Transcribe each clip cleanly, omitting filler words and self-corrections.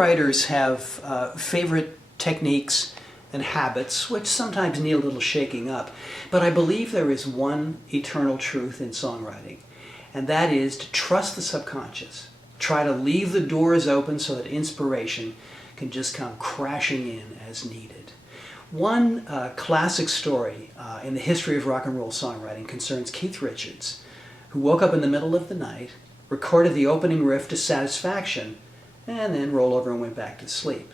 Songwriters have favorite techniques and habits, which sometimes need a little shaking up. But I believe there is one eternal truth in songwriting, and that is to trust the subconscious. Try to leave the doors open so that inspiration can just come crashing in as needed. One classic story in the history of rock and roll songwriting concerns Keith Richards, who woke up in the middle of the night, recorded the opening riff to satisfaction, and then rolled over and went back to sleep.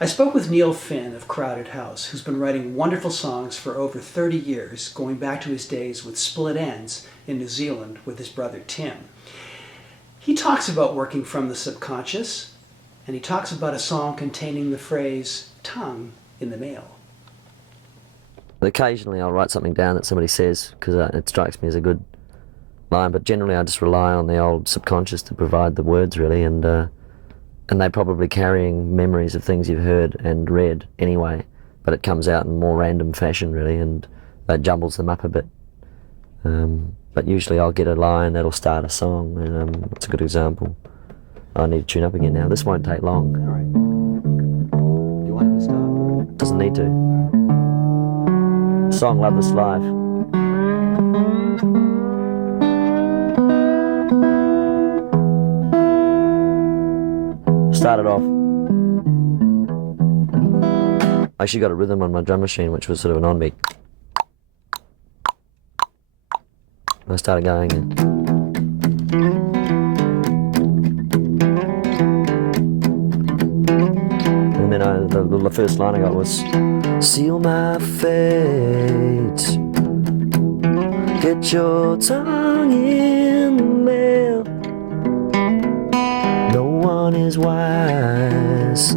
I spoke with Neil Finn of Crowded House, who's been writing wonderful songs for over 30 years, going back to his days with Split Enz in New Zealand with his brother Tim. He talks about working from the subconscious, and he talks about a song containing the phrase, tongue in the mail. Occasionally I'll write something down that somebody says because it strikes me as a good line, but generally I just rely on the old subconscious to provide the words, really, and they're probably carrying memories of things you've heard and read anyway, but it comes out in more random fashion, really, and that jumbles them up a bit. But usually I'll get a line that'll start a song, and that's a good example. I need to tune up again now. This won't take long. All right. You want him to stop? Doesn't need to. Song Love This Life. Started off. I actually got a rhythm on my drum machine, which was sort of an on beat. I started going in. And then the first line I got was, seal my fate, get your tongue in the mail, no one is wise.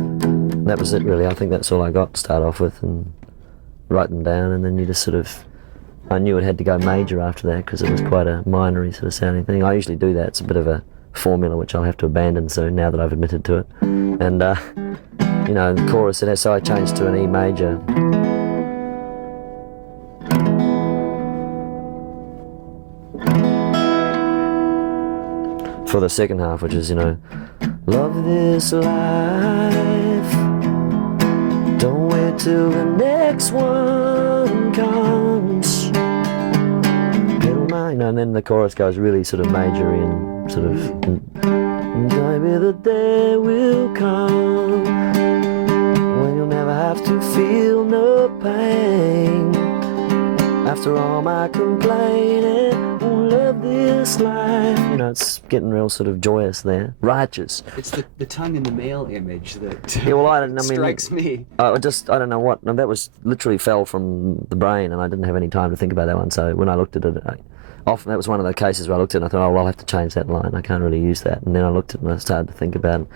That was it, really. I think that's all I got to start off with, and write them down, and then you just sort of, I knew it had to go major after that because it was quite a minory sort of sounding thing. I usually do that. It's a bit of a formula which I'll have to abandon soon now that I've admitted to it. And, you know, the chorus, so I changed to an E major. For the second half, which is, you know, love this life, don't wait till the next one comes. You know, and then the chorus goes really sort of major and sort of, maybe the day will come when you'll never have to feel no pain. After all my complaining, won't love this life. You know, it's getting real sort of joyous there, righteous. It's the tongue in the mail image that yeah, well, I mean, strikes me. I don't know what, that was literally fell from the brain, and I didn't have any time to think about that one, so when I looked at it, often that was one of the cases where I looked at it and I thought, oh, well, I'll have to change that line, I can't really use that. And then I looked at it and I started to think about it.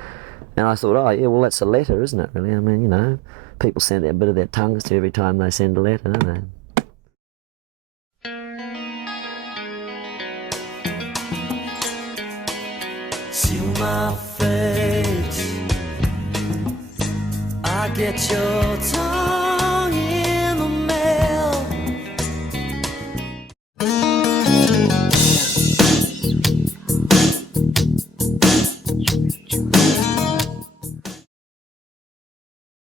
And I thought, oh, yeah, well, that's a letter, isn't it, really? I mean, you know, people send a bit of their tongues to every time they send a letter, don't they? Seal my fate, I get your tongue